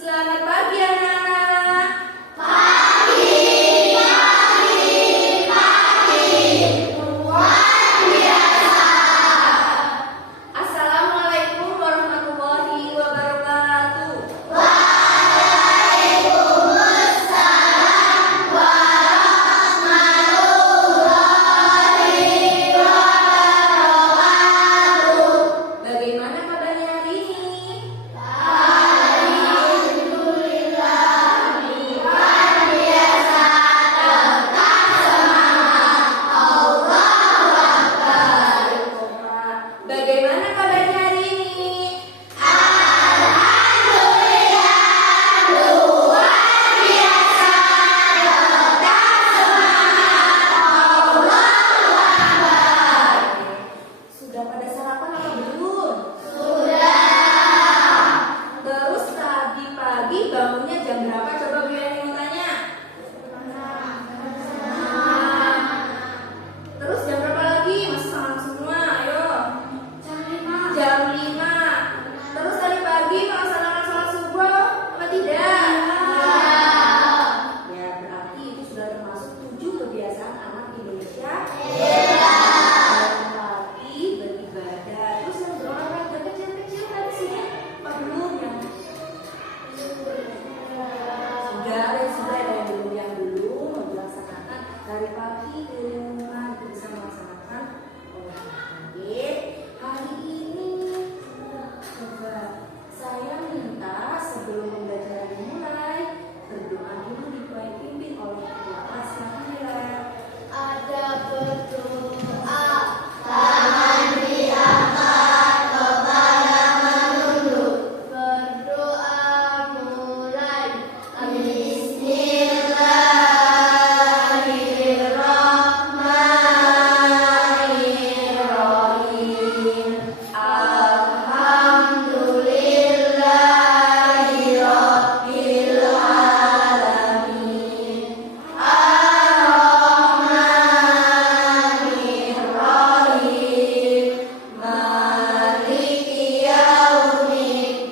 Selamat pagi anak-anak. Assalamualaikum warahmatullahi wabarakatuh. Bagaimana kabarnya hari ini? Bagaimana kabarnya hari ini? Sudah pada sarapan atau belum? Terus tadi pagi bangunnya jam berapa? Coba Bu Yani mau tanya. Terus jam berapa lagi? Masih sama semua? Ayo. Jam 5. Terus tadi pagi melaksanakan sholat subuh apa tidak? Ya, berarti itu sudah termasuk 7 kebiasaan anak Indonesia. Bangun pagi, beribadah. Terus yang berolahraga kecil-kecil tadi sih apa belum ya? Sudah ada yang belum melaksanakan dari pagi ke rumah bisa melaksanakan olahraga. Hari ini coba saya minta sebelum pembelajaran dimulai berdoa dulu dipimpin oleh ketua kelas. Silakan Mila. Ada berdoa, berdoa mulai. Bismillahirrahmanirrahim. Alhamdulillahirabbil alamin. Ar-Rahmanirrahim. Maliki yaumiddin.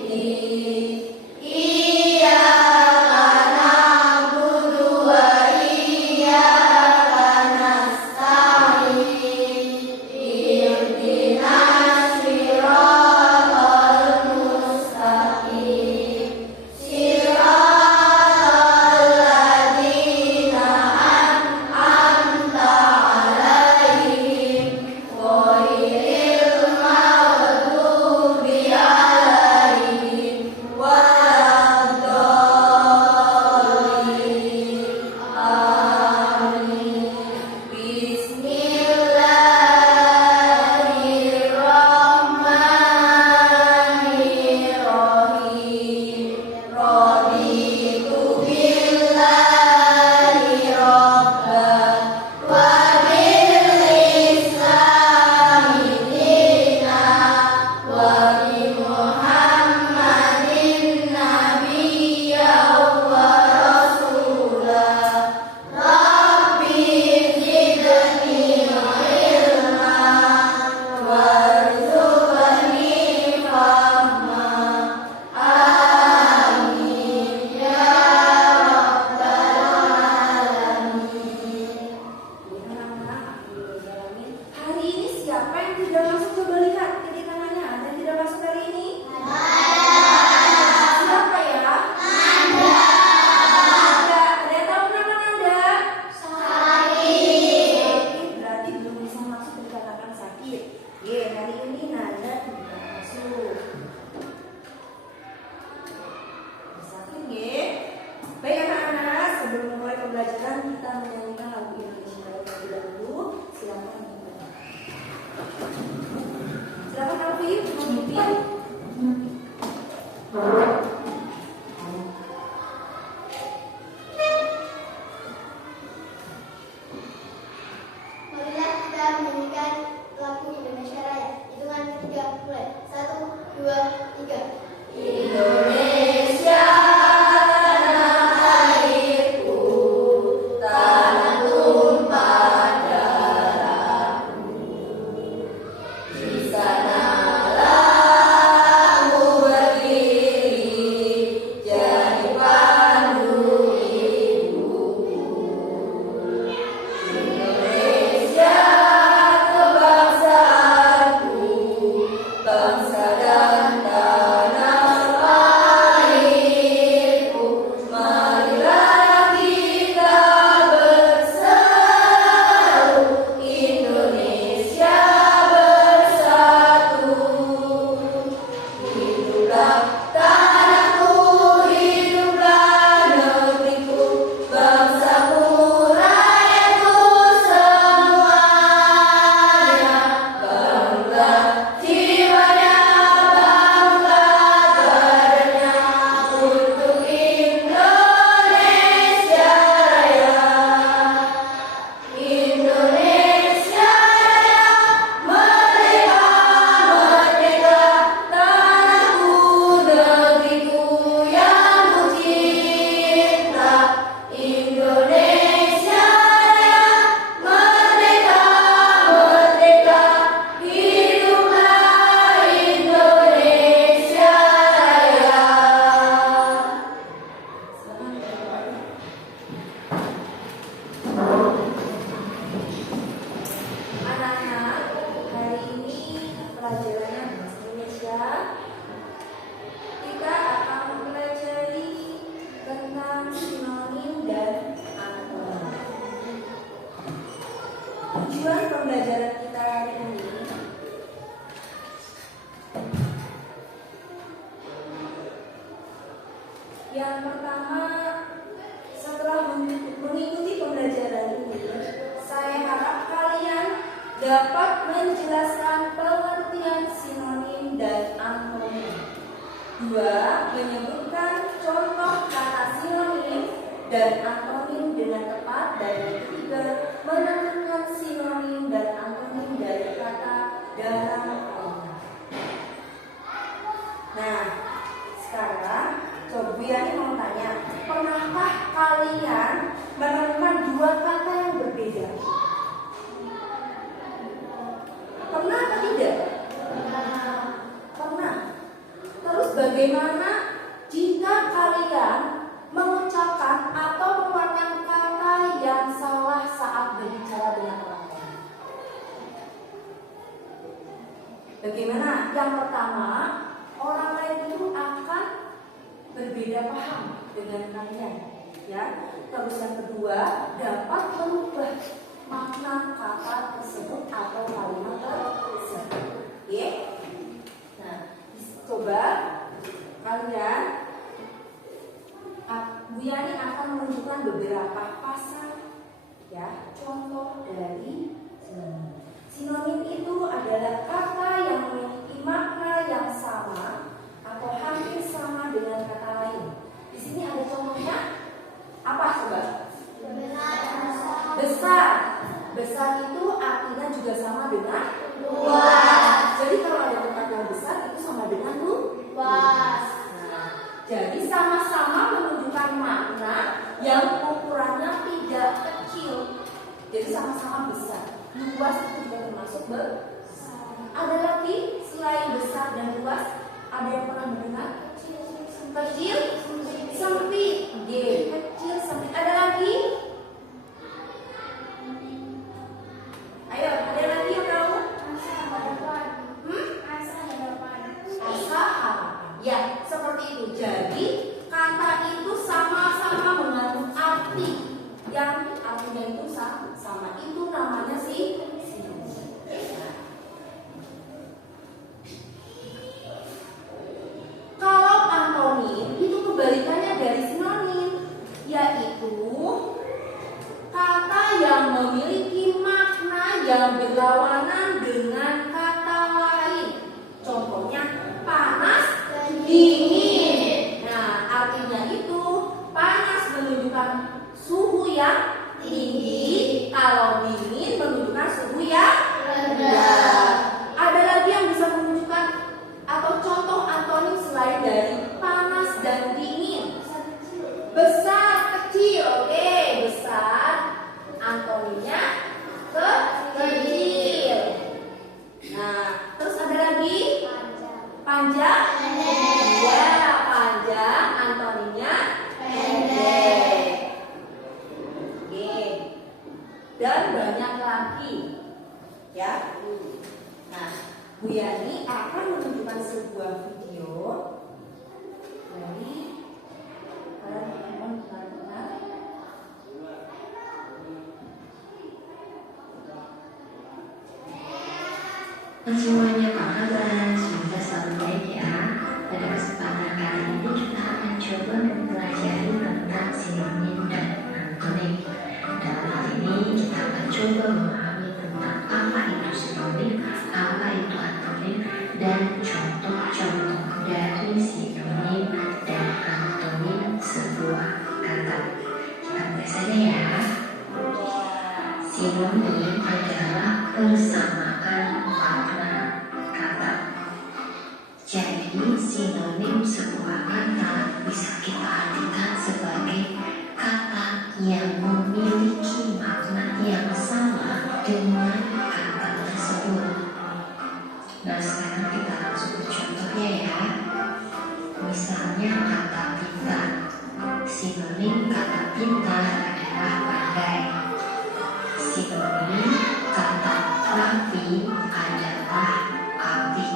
Iyyaka na'budu wa iyyaka nasta'in. Ihdinas siratal mustaqim. Siratal ladzina an'amta 'alaihim ghairil maghdubi 'alaihim waladdallin. Amin. Bismillahirrahmanirrahim. Raditu billahi rabban wa bil islami dinan wa bi Muhammadin nabiyyan wa rasulah. Rabbi zidni ilma warzuqni fahma. Amin ya rabbal alamin. Hari ini siapa yang tidak masuk? Coba lihat kiri kanannya. Ada yang tidak masuk hari ini? Siapa ya? Ada. Ada yang tahu nama Nanda? Sakit. Berarti belum bisa masuk, dikatakan sakit. Ye, hari ini Nanda tidak masuk. Sakit ye. Baik anak-anak, sebelum memulai pembelajaran kita menyanyikan lagu Indonesia Raya terlebih dahulu. Silakan. Silakan Alfi, memimpin. Marilah kita menyanyikan lagu Indonesia Raya. Hitungan 3 mulai. 1, 2, 3. Indonesia tanah airku, tanah tumpah darahku. Di sanalah berdiri. bangsa dan tanah airku. Marilah kita berseru, Indonesia bersatu. Hiduplah tanahku, hiduplah negeriku, bangsaku, rakyatku semuanya. Bangunlah jiwanya, bangunlah badannya untuk Indonesia Raya. Indonesia Raya, merdeka, merdeka, tanahku, negeriku yang ku cinta. Indonesia Raya, merdeka, merdeka, hiduplah Indonesia Raya. Anak-anak, hari ini pelajaran bahasa Indonesia kita akan mempelajari tentang sinonim dan antonim. Tujuan pembelajaran kita hari ini yang pertama, setelah mengikuti pembelajaran ini, saya harap kalian dapat menjelaskan pengertian sinonim dan antonim. 2. Menyebutkan contoh kata sinonim dan antonim dengan tepat. Dan yang ketiga, menentukan sinonim dan antonim dari kata dalam kalimat. Nah, sekarang coba Bu Yani mau tanya, pernahkah kalian menemukan dua kata yang berbeda? Pernah atau tidak? Pernah. Terus bagaimana jika kalian mengucapkan atau mengeluarkan kata yang salah saat berbicara dengan orang lain? Bagaimana? Yang pertama, orang lain itu akan berbeda paham dengan kalian, ya. Terus yang kedua, dapat merubah makna kata tersebut atau kalimat tersebut. Oke? Nah, coba kalian, Bu Yani akan menunjukkan beberapa pasal, ya, contoh dari sinonim. Sinonim itu adalah kata yang memiliki makna yang sama atau hampir sama dengan kata lain. Di sini ada contohnya. Apa coba? Besar. Besar itu artinya juga sama dengan luas. Jadi kalau ada tempat yang besar itu sama dengan luas. Nah, jadi sama-sama menunjukkan makna yang ukurannya tidak kecil. Jadi sama-sama besar. Luas itu juga termasuk besar. Ada lagi selain besar dan luas, ada yang pernah mendengar? Kecil, sempit. D. Kecil, sempit. Ada lagi? Ayo, ada lagi yang tahu? Asa harapan. Ya, seperti itu. Jadi kata itu sama-sama mengandung arti yang artinya itu sama. Itu namanya sinonim. Kalau antonim itu kebalikannya dari sinonim, yaitu kata yang memiliki makna yang berlawanan dengan kata lain. Contohnya panas, dingin. Nah, artinya itu panas menunjukkan suhu yang tinggi, kalau dingin menunjukkan suhu yang rendah. Ada lagi yang bisa menunjukkan atau contoh antonim selain dari panas dan dingin? Besar, kecil. Oke, besar antonimnya kecil. Nah, terus ada lagi panjang. Ya, panjang antonimnya pendek. Oke. Dan banyak lagi, ya. Nah, Bu Yani akan semuanya, apa kabar? Semoga selalu baik ya. Pada kesempatan kali ini kita akan coba mempelajari tentang sinonim dan antonim. Dalam hal ini kita akan coba memahami tentang apa itu sinonim, apa itu antonim, dan contoh-contoh dari sinonim dan antonim sebuah kata. Kita mulai saja ya. Sinonim adalah persamaan makna kata. Jadi sinonim sebuah kata bisa kita artikan sebagai kata yang memiliki makna yang sama dengan kata tersebut. Nah, sekarang kita langsung ke contohnya ya. Misalnya kata pintar. Sinonim kata pintar adalah pandai. Sinonim kata rapi adalah api.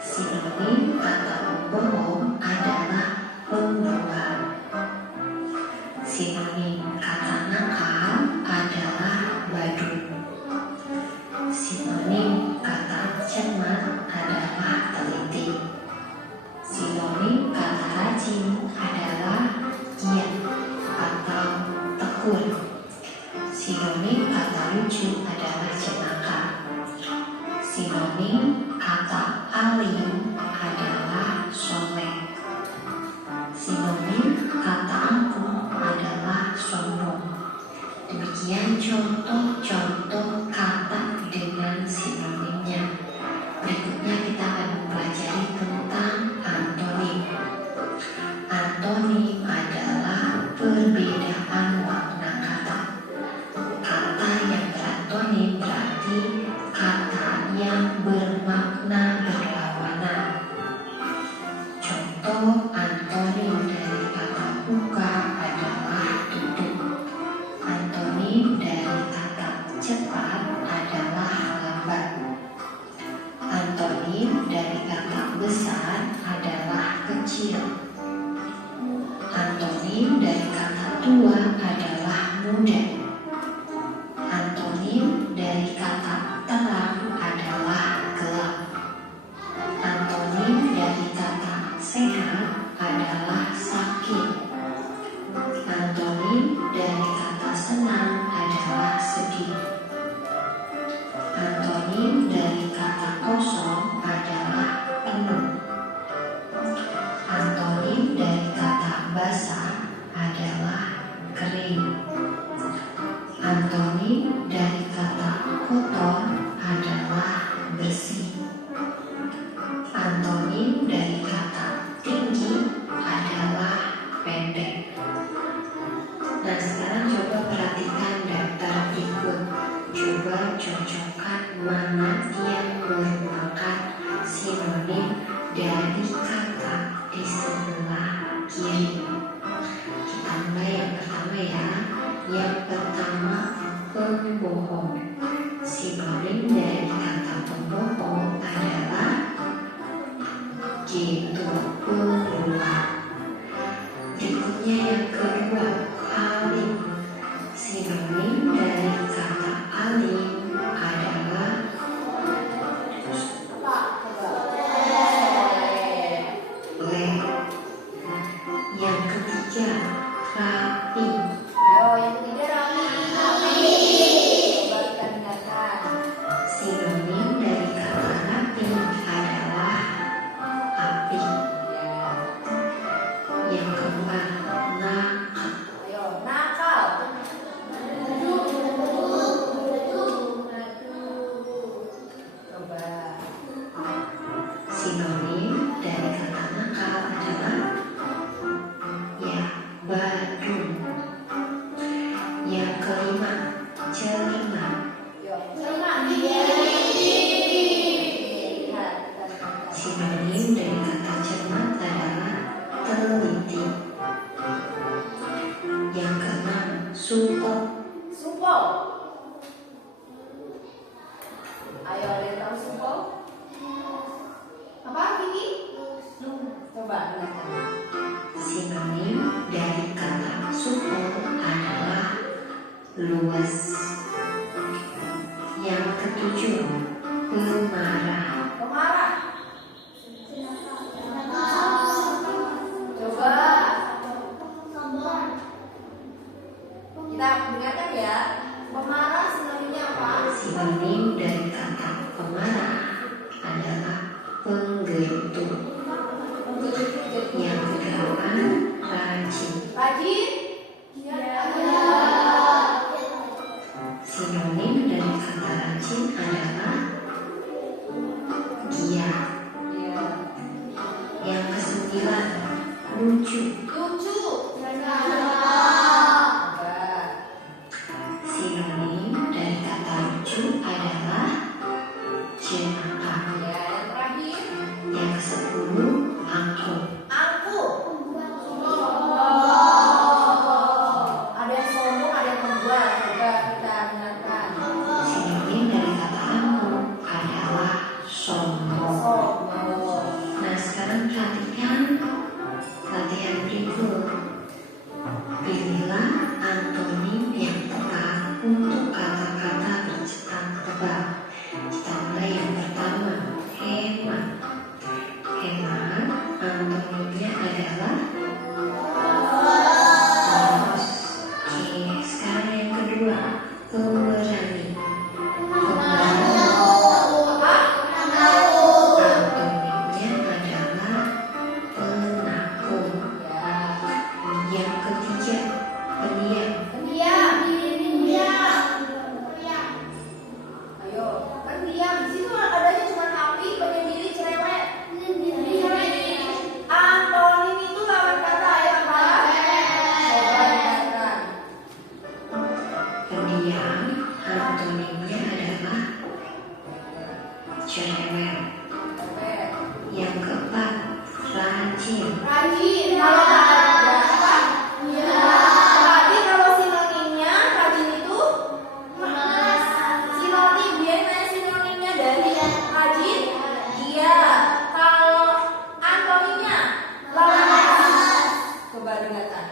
Sinonim kata pembohong adalah pembohong. Sinonim kata nakal adalah badut. Sinonim kata cermat adalah teliti. Sinonim kata rajin adalah giat atau tekun. Sinonim kata lucu adalah jenaka. Sinonim kata alim adalah soleh. Sinonim kata angkuh adalah sombong. Demikian contoh-contoh kata dengan sinonimnya. Berikutnya kita akan mempelajari tentang antonim. Antonim adalah perbedaan makna kata. Kata yang berantonim berarti kata yang bermakna berlawanan. Contoh antonim dari kata buka adalah tutup. Antonim dari kata cepat adalah lambat. Antonim dari kata besar adalah kecil. Antonim dari kata tua adalah muda. Antonim dari kata terang adalah gelap. Antonim dari kata sehat adalah sakit. Antonim dari kata senang adalah sedih. Antonim dari kata kosong adalah penuh. Antonim dari kata basah adalah kering. Antonim dari kata kotor adalah bersih. Antonim dari kata tinggi adalah pendek. Nah, sekarang coba perhatikan daftar berikut. Coba cocokkan mana yang merupakan sinonim dari kata di sebelah kiri. Kita mulai yang pertama ya. Yang pertama, pembohong. Sinonim dari kata pembohong adalah gitu, pembual. Berikutnya yang kedua, alim. Sinonim dari kata alim adalah leh. Yang ketiga, rapi. Ayo, yang ketiga rapi. Coba kita dengarkan. Sinonim dari kata rapi adalah api. Yang keempat, nakal. Ayo, nakal. Coba. Sinonim dari kata nakal adalah ya, badung. Yang kelima, cermat. Yuk, cermat. Sinonim dari kata cermat adalah teliti. Yang keenam, support. Supel. Ayo, ada yang tahu supel? Apa, Kiki? Coba dengarkan. Sinonim dari kata support adalah luas. Yang ketujuh, pemaaf. Getu. Yang kedelapan, rajin. Rajin. Sinonim dari kata rajin adalah giat. Yang kesembilan, lucu. Lucu. Sinonim dari kata lucu adalah jenaka. Yang terakhir, Yang kesepuluh, angkuh. angkuh. Ada yang sombong, ada yang membuat. Coba kita dengarkan. Sinonim dari kata angkuh adalah sombong. Sombong. Nah, sekarang perhatikan latihan berikut. Pilihlah antonim yang tepat untuk kata-kata bercetak tebal. Kita mulai yang pertama, hemat. Hemat antonimnya adalah polos. Oke, sekarang yang kedua, pemberani. Pemberani antonimnya adalah penakut. Yang ketiga, pendiam. Pendiam. Ayo, pendiam. Di situ adanya cuma api, penyendiri, cerewet. Antonim itu lawan kata ya, Pak? Coba dengarkan. Pendiam antonimnya adalah cerewet. Cerewet. Yang keempat, rajin. Rajin. Kalau ada apa? Tadi kalau sinonimnya rajin itu sinonim. Dia nanya sinonimnya dari rajin. Iya. Kalau antonimnya lawan. Coba dengarkan.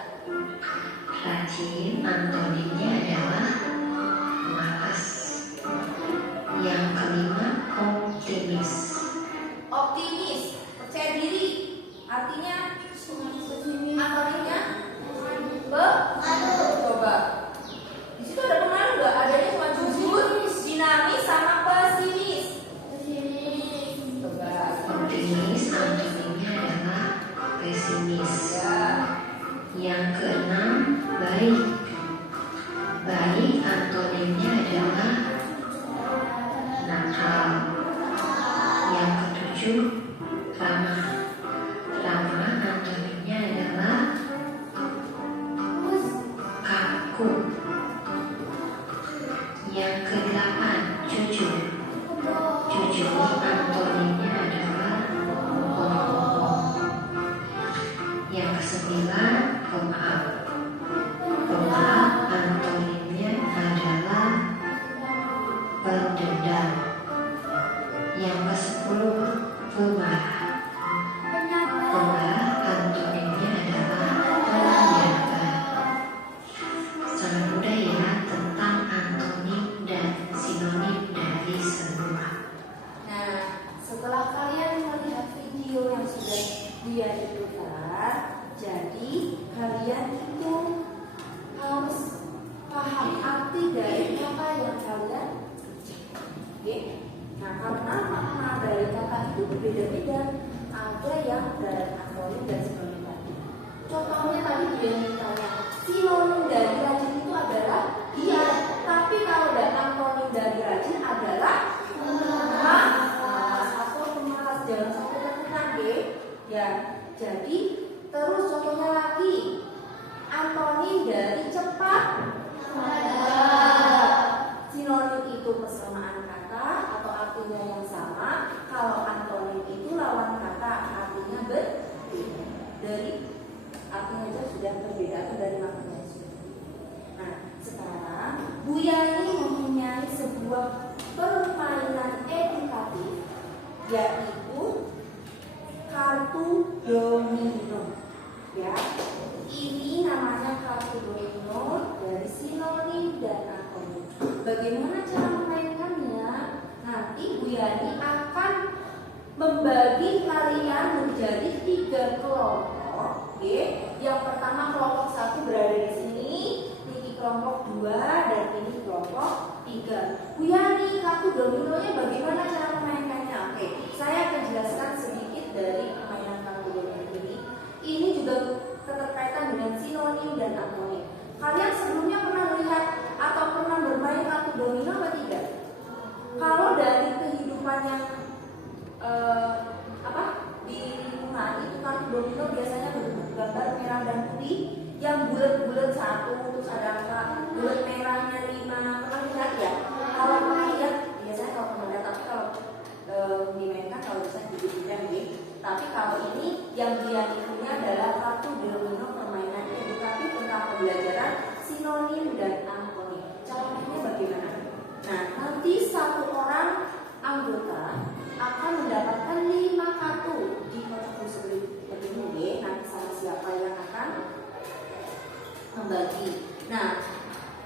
Rajin antonimnya adalah malas. Yang kelima, optimis. Optimis, percaya diri. Artinya antonimnya coba. Di situ ada pemalu nggak? Adanya cuma jujur, dinamis, sama pesimis. Coba. Optimis antonimnya adalah pesimis. Ya. Yang keenam, baik. Baik antonimnya adalah nakal. Yang ketujuh, ramah. Ramah antonimnya adalah kaku. Yang kedelapan, jujur. Jujur antonimnya adalah pembohong. Yang kesembilan, pemaaf. Pemaaf antonimnya adalah pendendam. Yang kesepuluh, pemarah. Pemarah antonimnya adalah penyabar. Sangat mudah ya tentang antonim dan sinonim dari semua. Nah, setelah kalian melihat video yang sudah dia itukan, jadi kalian itu harus paham arti dari kata yang kalian. Oke. Nah, karena makna dari kata itu berbeda-beda, ada yang dari antonim dan sinonim tadi. Contohnya tadi dia tanya, sinonim dari rajin itu adalah iya, tapi kalau dari antonim dari rajin adalah malas atau pemalas. Jangan sampai terkena ya. Jadi terus contohnya lagi, antonim dari cepat. Sinonim itu persamaan kata atau artinya yang sama. Kalau antonim itu lawan kata, artinya berbeda. Dari artinya aja sudah berbeda atau dari maknanya sudah berbeda. Nah, sekarang Bu Yani mempunyai sebuah permainan edukatif, yaitu kartu domino. Ya, ini namanya kartu domino dari sinonim dan antonim. Bagaimana cara memainkannya? Nanti Bu Yani akan membagi kalian menjadi 3 kelompok. Oke, yang pertama kelompok 1 berada di sini, ini kelompok 2 dan ini kelompok 3. Bu Yani, kartu dominonya bagaimana cara memainkannya? Oke, saya akan jelaskan sedikit yang bulat-bulat 1, terus ada angka bulat merahnya 5. Pernah lihat ya? Kalau pernah lihat, biasanya kalau pernah lihat, tapi kalau dimainkan kalau bisa dibikin gitu. Tapi kalau ini yang dia punya adalah kartu domino permainan edukatif tentang pembelajaran sinonim dan antonim. Cara mainnya bagaimana? Nah, nanti satu orang anggota akan mendapatkan 5 kartu di kotak seperti ini. Nanti sama siapa yang akan membagi. Nah,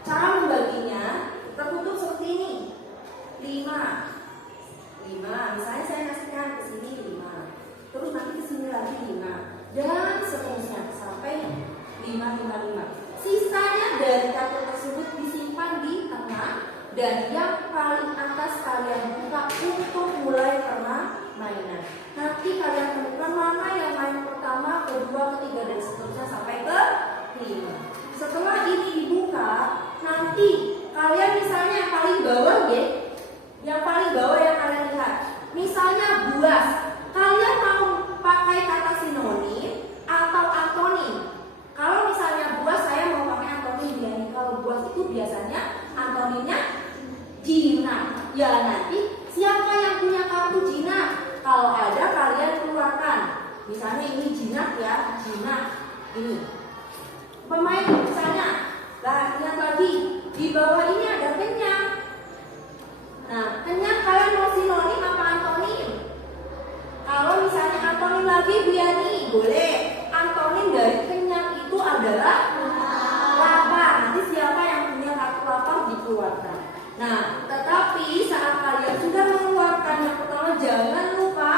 cara membaginya tertutup seperti ini. 5, misalnya saya kasihkan ke sini 5, terus nanti ke sini lagi 5, dan seterusnya sampai 5. Sisanya dari kartu tersebut disimpan di tengah, dan yang paling atas kalian buka untuk mulai permainan. Nanti kalian temukan mana yang main pertama, kedua, ketiga, dan seterusnya sampai ke 5. Setelah ini dibuka, nanti kalian misalnya yang paling bawah ya, yang paling bawah yang kalian lihat, misalnya buas, kalian mau pakai kata sinonim atau antonim? Kalau misalnya buas, saya mau pakai antonim ya. Kalau buas itu biasanya antonimnya jinak. Ya nanti siapa yang punya kartu jinak? Kalau ada kalian keluarkan. Misalnya ini jinak ya, jinak ini. Pemain misalnya, lah lihat lagi di bawah ini ada kenyang. Nah, kenyang kalian mau sinonim apa antonim? Kalau misalnya antonim lagi Biani, boleh. Antonim dari kenyang itu adalah lapar. Nanti siapa yang punya kartu lapar dikeluarkan. Nah, tetapi saat kalian sudah mengeluarkan yang pertama, jangan lupa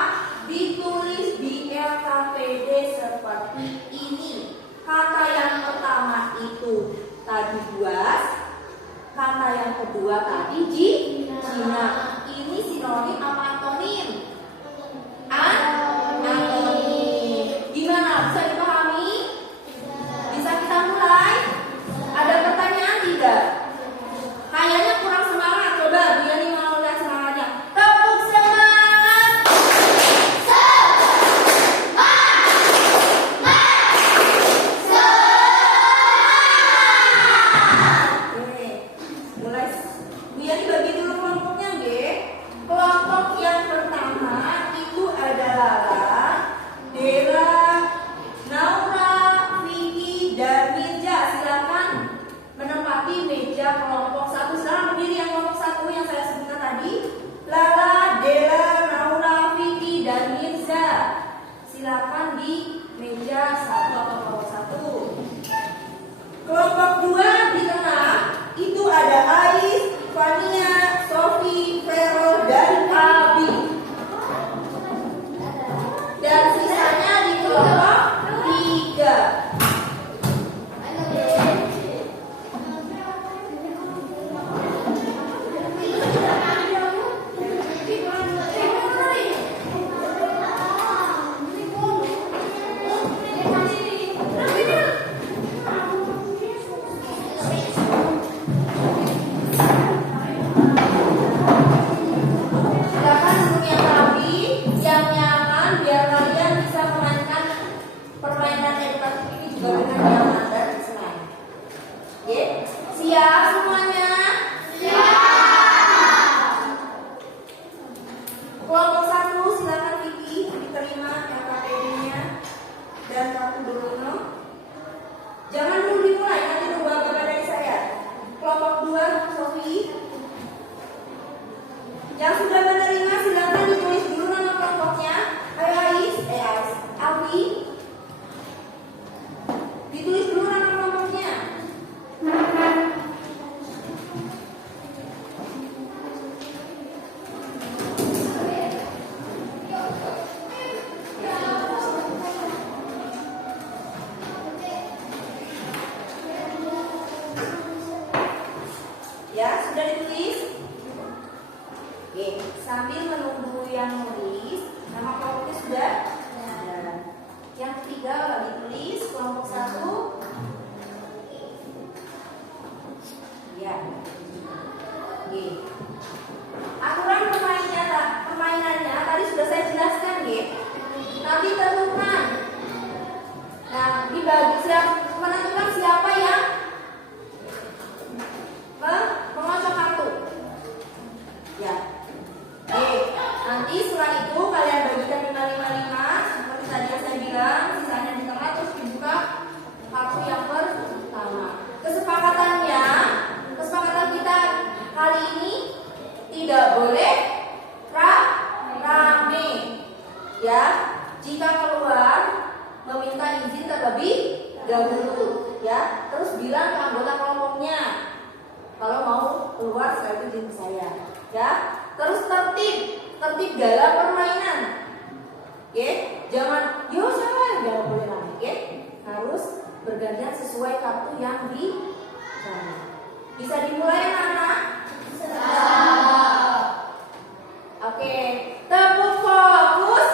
ditulis di LKPD seperti ini. Kata yang pertama itu tadi buas, kata yang kedua tadi jinak. Ini sinonim apa antonim? Antonim. Gimana? Bisa dipahami? Bisa kita mulai? Ada pertanyaan tidak? Kayaknya kurang semangat. Coba Biani mau lihat semangatnya. Tepuk semangat. Oke, mulai. Biani bagi dulu kelompoknya, nggih. Kelompok yang pertama itu adalah Dela, Naura, Vicky, dan Mirja. Silakan menempati meja kelompok 1. Sekarang berdiri yang kelompok 1 yang saya sebutkan tadi. Lala, Dela, Naura, Vicky, dan Mirza. Silakan di meja 1 atau kelompok 1. Kelompok 2 di tengah itu ada Ais, Fania, Sofi, Vero, dan Abi. Dan sisanya di kelompok 3. Silakan duduk yang rapi, yang nyaman, biar kalian bisa memainkan permainan edukatif ini juga dengan nyaman dan senang. Oke, siap semuanya? Siap. Kelompok 1 silakan Vicky diterima LKPD-nya dan kartu domino. Jangan dulu dimulai, nanti tunggu apa dari saya. Kelompok 2 Sofi. Yang sudah menerima silakan ditulis dulu nama kelompoknya. Ayo Ais, Abi. Ditulis dulu nama kelompoknya. Ya, sudah ditulis? Oke, sambil menunggu yang nulis, nama kelompoknya sudah? Ada. Yang ketiga ditulis kelompok 1. Ya. Oke. Aturan permainannya tadi sudah saya jelaskan, nggih. Nanti tentukan. Nah, dibagi siap jika keluar meminta izin terlebih dahulu, ya. Terus bilang ke anggota kelompoknya kalau mau keluar setelah itu izin ke saya, ya. Terus tertib dalam permainan, oke. Jangan yo salah, nggak boleh lagi, oke. Harus bergantian sesuai kartu yang dicari. Bisa dimulai anak-anak? Oke, tepuk fokus.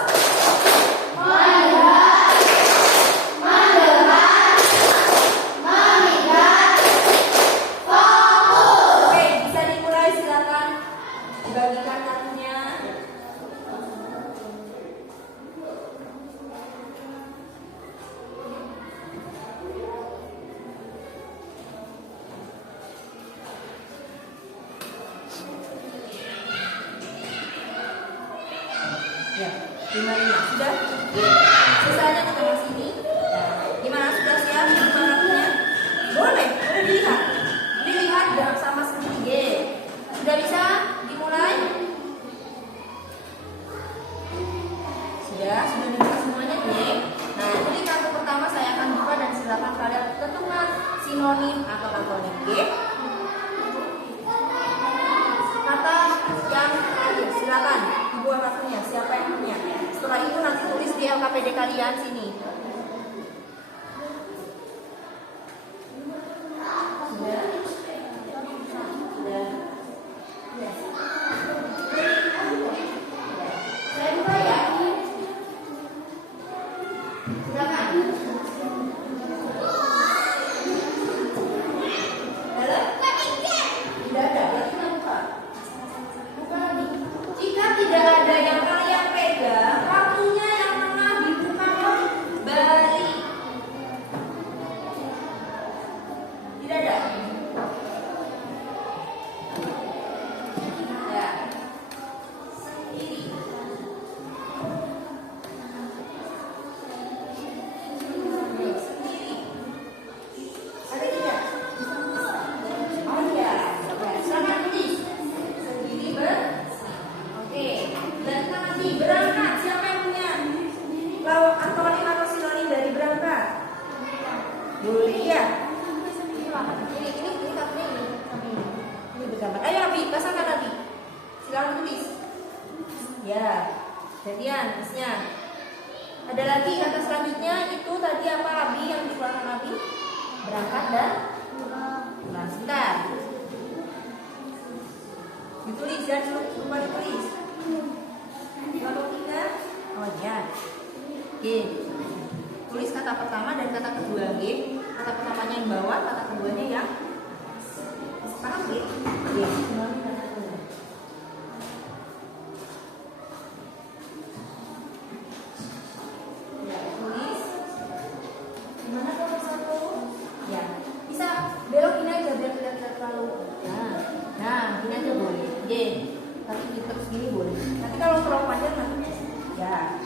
Oke, bisa dimulai, silakan dibagikan kartunya. Ya, 5 sudah? Sisanya di tengah sini. Nah, gimana, sudah siap menerima kartunya? Boleh dilihat. Dilihat sama sendiri. Sudah bisa dimulai? Sudah dibuka semuanya, geng. Nah, jadi kartu pertama saya akan buka dan silakan kalian tentukan sinonim atau antonim, geng. Kata yang terakhir, silakan dibuat kartunya. Siapa yang punya? Setelah itu nanti tulis di LKPD kalian sini. Sudah? Sudah. Saya buka ya. Silakan. Halo? Tidak ada. Berarti kita buka. Buka lagi. Jika tidak ada yang kalian pegang, kartunya yang tengah dibuka kembali. Tidak ada. Ya. Sendiri. Sendiri. Ada tidak? Oh iya. Silakan tulis. Sendiri Oke. Dan kita nanti berangkat. Siapa yang punya? Lawan antonim atau sinonim dari berangkat? Boleh ya. Ini kartunya ini. Ini bergambar. Ayo Abi, pasangkan Abi. Silakan tulis. Ya. Jadian, tulisnya. Ada lagi kata selanjutnya itu tadi apa Abi yang dikeluarkan Abi? Berangkat dan pulang sebentar. Ditulis dan lupa ditulis. Kalau tidak, oh ya. Oke. Tulis kata pertama dan kata kedua, G. Kata pertamanya yang bawah, kata keduanya yang paham, G? Oke. Ya, tulis. Gimana kalau satu? Ya, bisa belok ini aja biar tidak terlalu. Nah, gini aja boleh. G. Tapi terus gini boleh. Nanti kalau terlalu panjang nanti. Ya.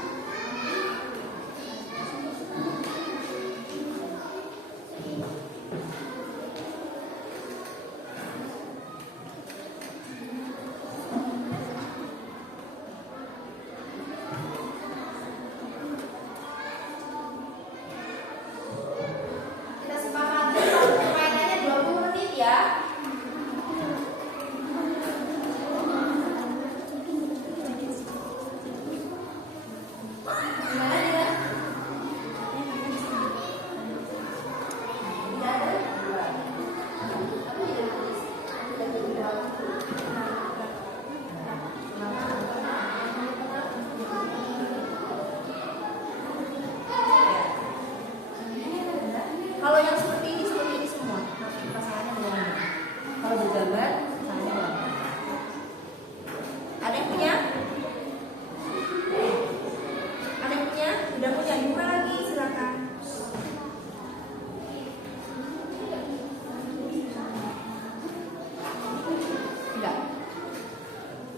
Kita sepakati permainannya 20 menit ya. Gimana dia? Tidak ada? Aku tidak tulis. Kalau yang seperti ini semua. Pasangannya dengan ini. Kalau bergambar, pasangannya dengan ini. Ada yang punya? Ada yang punya? Sudah punya? Buka lagi, silakan. Tidak.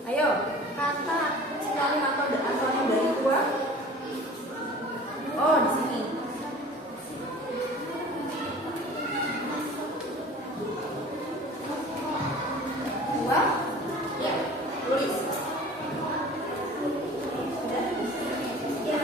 Ayo, kata sinonim atau antonim dari dua. Oh, di sini. Dua. Ya, tulis. Sudah? Ya.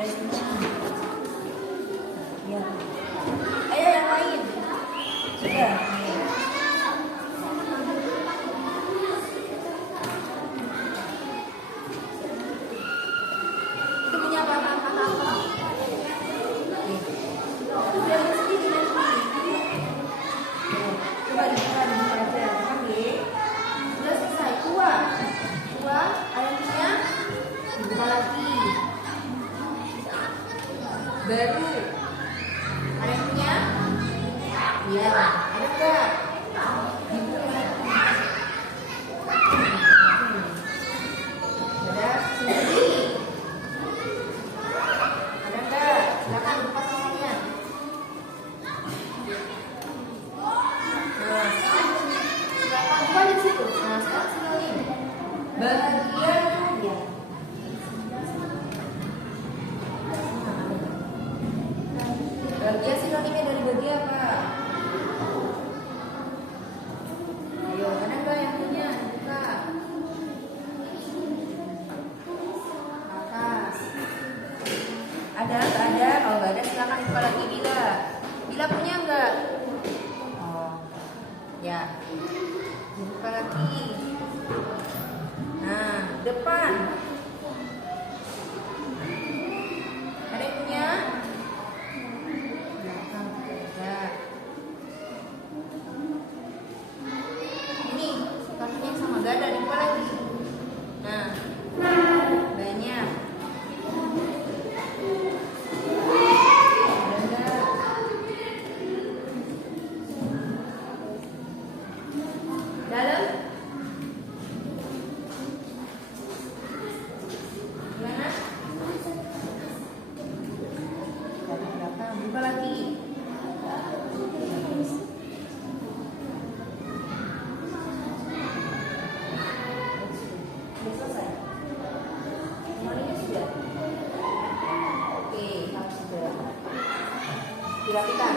Dari sini. Ya. Ayo yang lain. Sudah. Itu punya apa? Coba dibuka aja. Oke. Sudah selesai. Kuah. Ada punya? Dibuka lagi. Baru. Ada yang punya? Iya. Ada enggak? Ada sini. Ada enggak? Silakan buka semuanya. Nah, silakan buka di situ. Nah, sekarang sinonim. Bahagia ya. Bahagia sinonimnya dari bahagia apa? Ayo, mana enggak yang punya? Buka. Atas. Ada? Enggak ada? Kalau enggak ada silakan buka lagi Bila. Bila punya enggak? Oh. Ya. Buka lagi. Nah, depan. Ada yang punya? Belakang ada. Ini kartunya yang sama gak ada, dibuka lagi. Nah, banyak. Ada enggak? Dalam? Gimana? Dari belakang, buka lagi. Sudah selesai. Semuanya sudah. Oke, harus sudah. Dirapikan.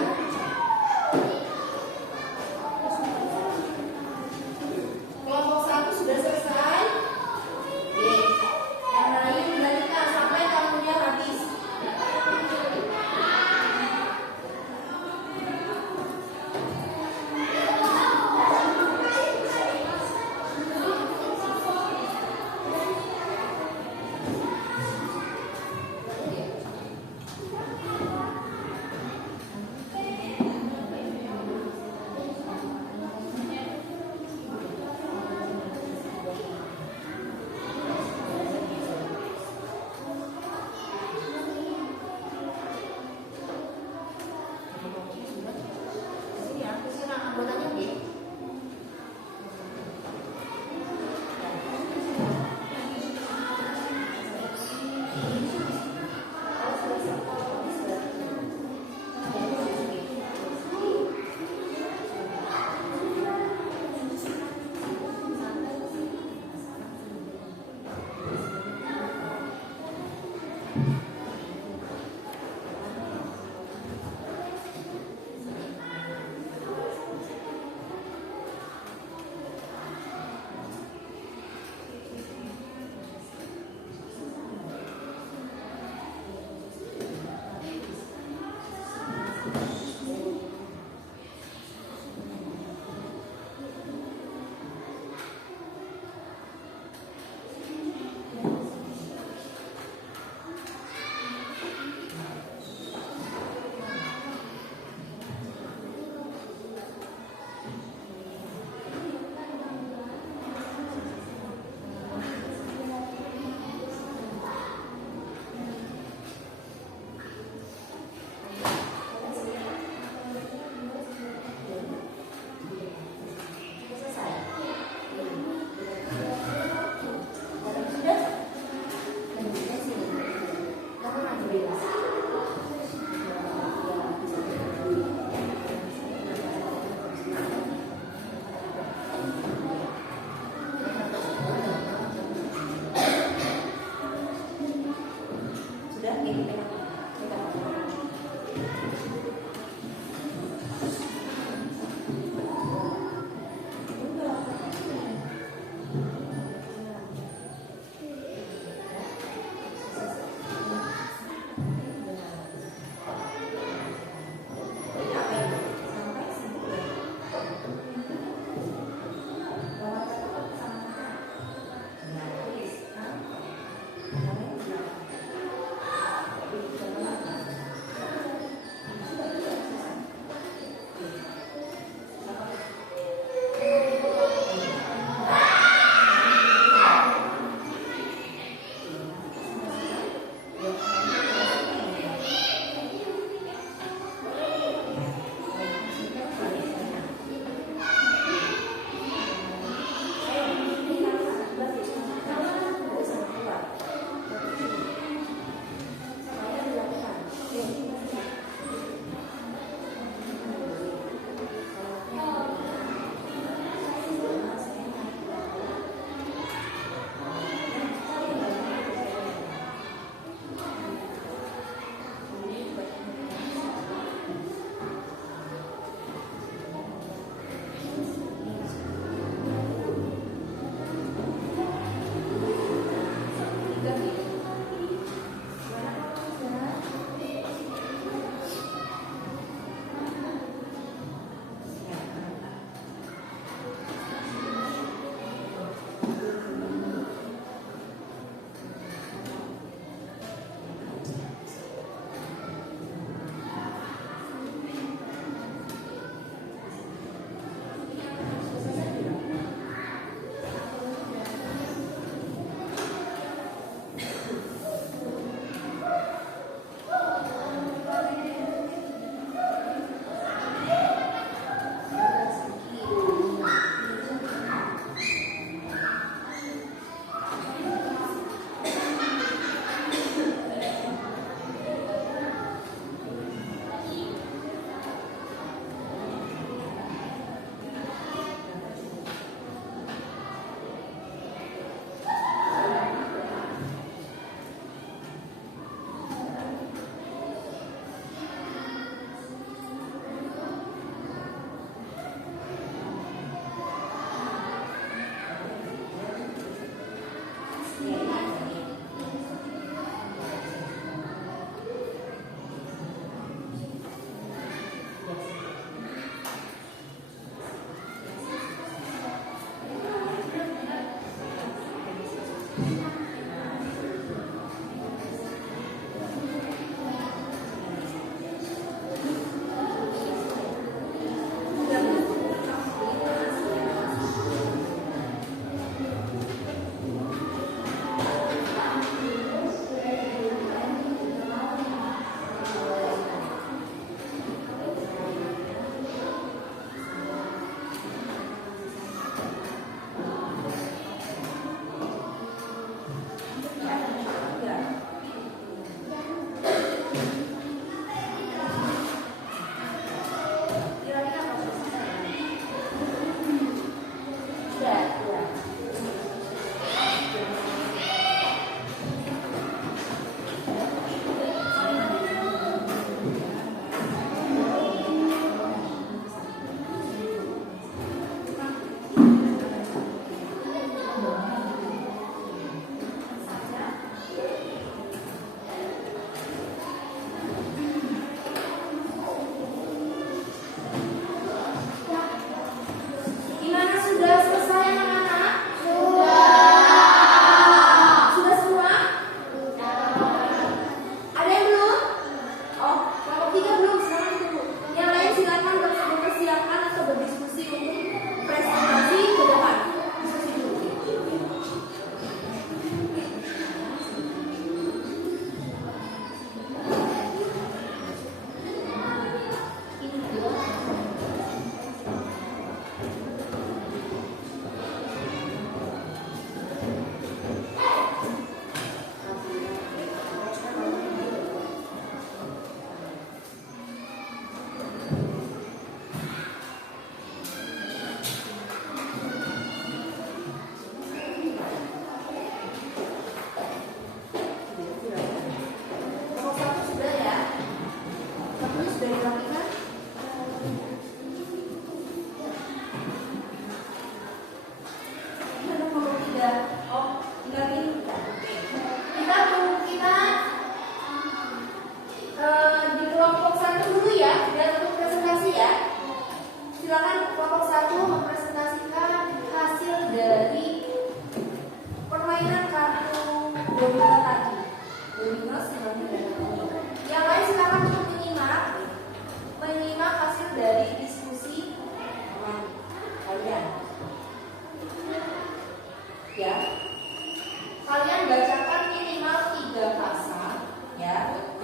Kelompok 1 sudah selesai. Oke. Yang lain dilanjutkan sampai kamunya habis. Sini ya, kesini anggotanya oke.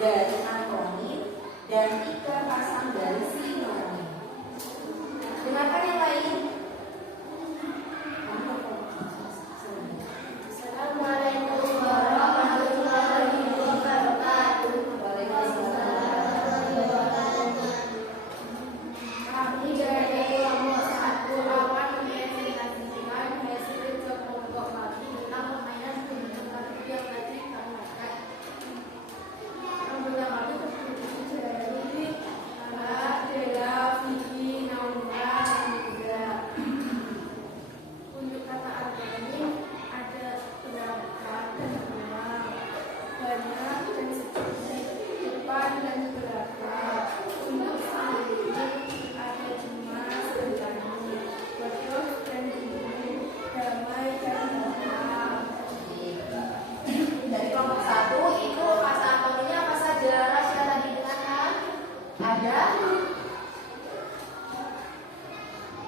dari antonim dan 3 pasang dari sinonim. Dengarkan yang lain. Assalamualaikum warahmatullahi wabarakatuh. Kami dari kelompok 1 awan menginvestasikan hasil kelompok kami tentang permainan pendidikan yang tadi katakan. Yang pertama itu dari Ana, Dela, Vivi, Naura, dan juga untuk kata artinya ada berapa dan kurang, banyak dan sedikit, depan dan belakang. Untuk selanjutnya ada cemas dan tangguh, bodoh dan bingung, damai dan tenang. Dari kelompok 1 itu kata antonimnya apa saja? Rasya tadi dengarkan. Ada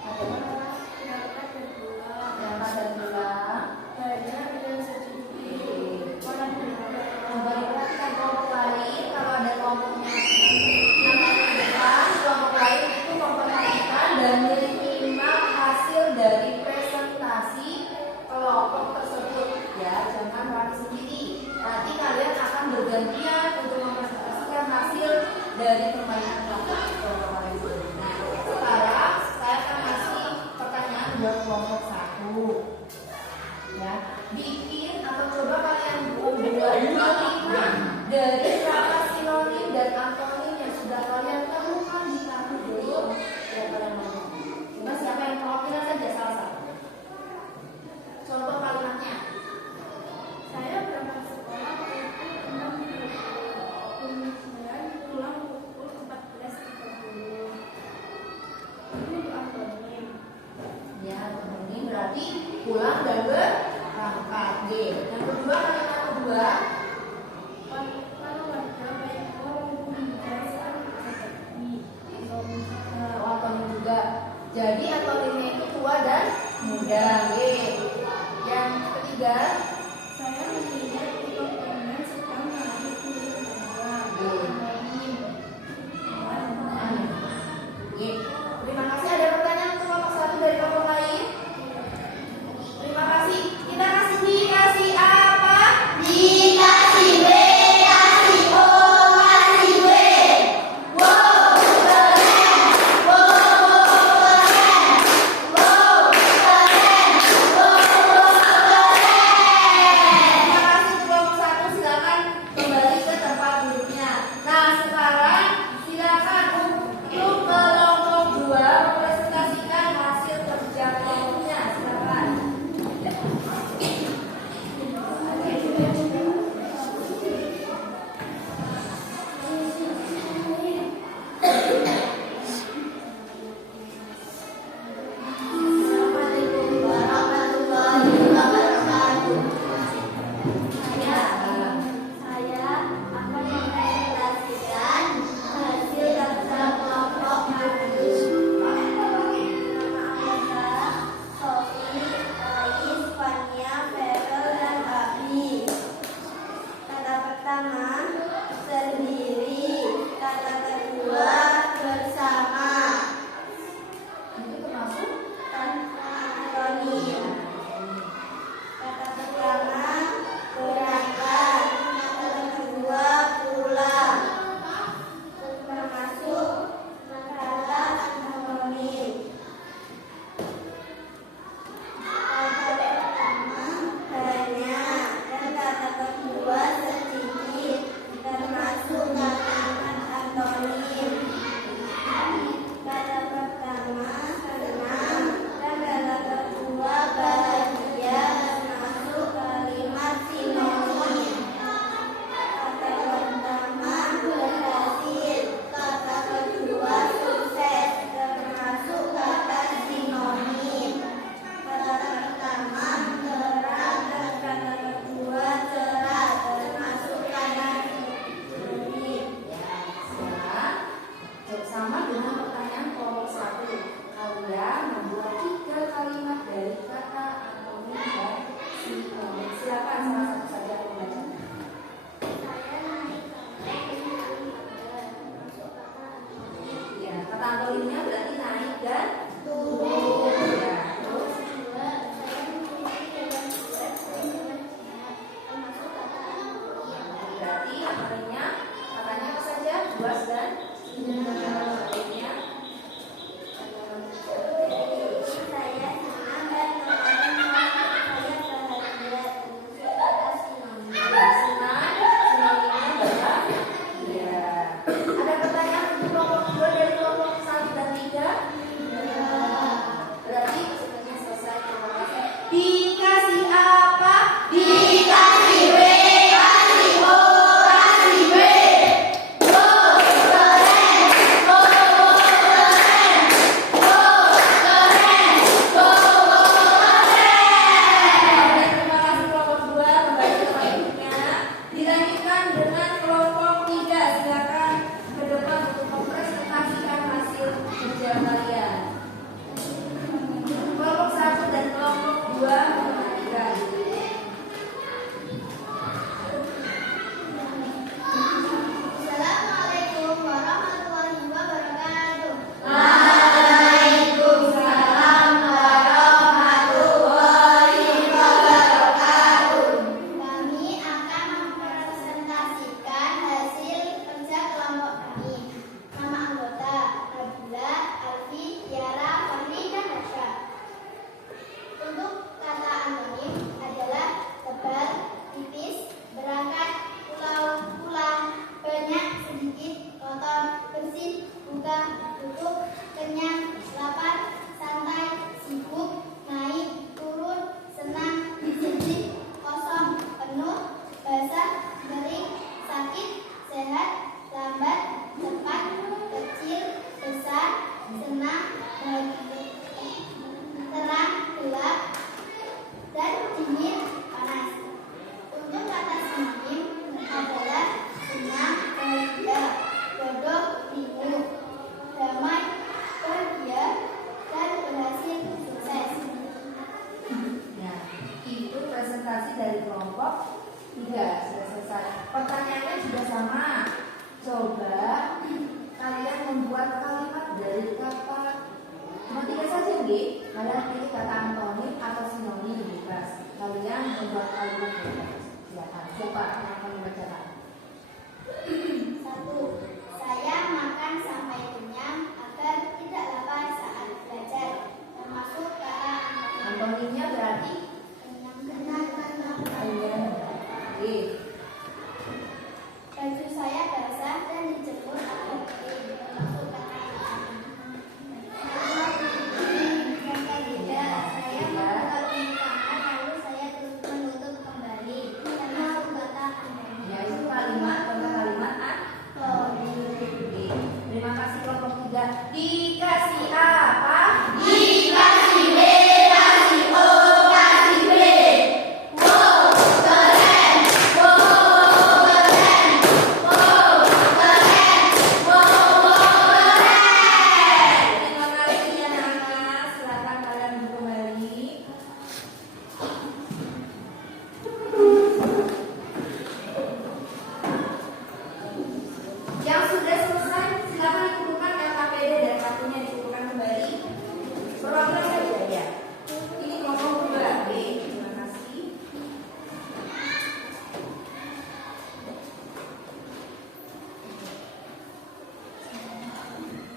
Berapa dan kurang, berapa dan pulang. banyak dan sedikit, orang benar. Coba diperhatikan kelompok lain. Kalau ada kelompoknya namanya depan, kelompok lain itu memperhatikan dan menyimak hasil dari presentasi kelompok tersebut. Ya, jangan rapi sendiri. Nanti kalian akan bergantian untuk mempresentasikan hasil dari permainan kelompok lain. Nah, sekarang saya akan kasih pertanyaan buat kelompok 1. Ya, bikin atau coba kalian buat lima dari berapa sinonim dan antonim yang sudah kalian temukan di kartu belum yang kalian mau. Cuma siapa yang perwakilan saja salah satu. Contoh kalimatnya. Saya berangkat sekolah pukul 6.30, kemudian pulang pukul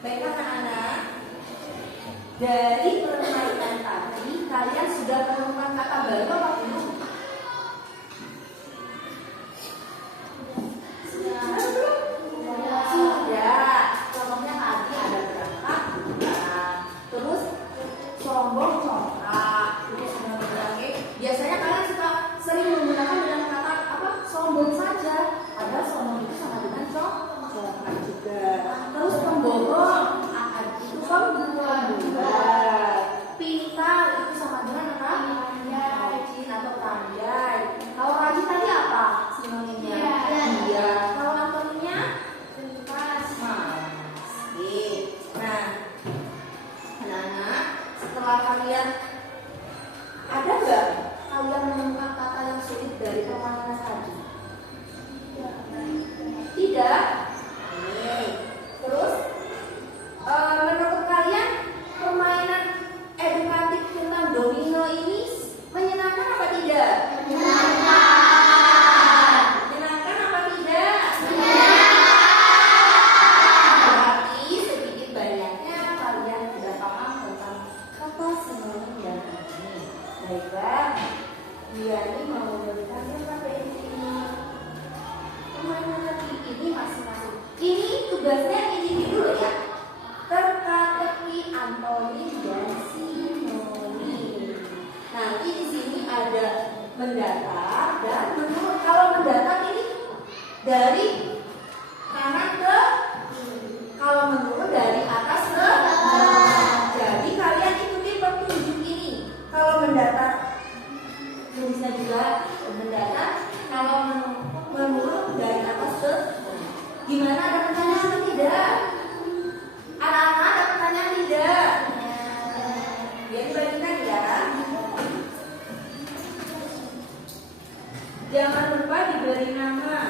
Baiklah anak-anak, dari permainan tadi kalian sudah menemukan kata baru apa belum? Sudah. Contohnya tadi ada berangkat, bukan. Terus sombong, congkak. Terus berbagai. Biasanya kalian suka sering menggunakan dengan kata apa? Sombong saja. Padahal sombong itu sama dengan congkak juga. Terus pembohong, itu pembual. Pintar itu sama dengan apa? Rajin. tugasnya ini dulu ya. Teka-teki antonim dan sinonim. Nanti di sini ada mendatar dan menurut. Kalau mendatar ini dari kanan ke kiri. Kalau menurut dari atas ke bawah. Jadi kalian ikuti petunjuk ini. Kalau mendatar tulisnya juga mendatar. Kalau menurut dari atas ke bawah. Gimana, ada pertanyaan atau tidak? Anak-anak ada pertanyaan tidak? Biar dibagikan ya. Jangan lupa diberi nama.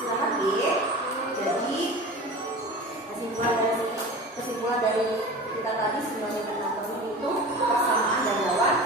Istirahat ya. Jadi kesimpulan dari kita tadi, simbiosis anatomi itu persamaan dan lawan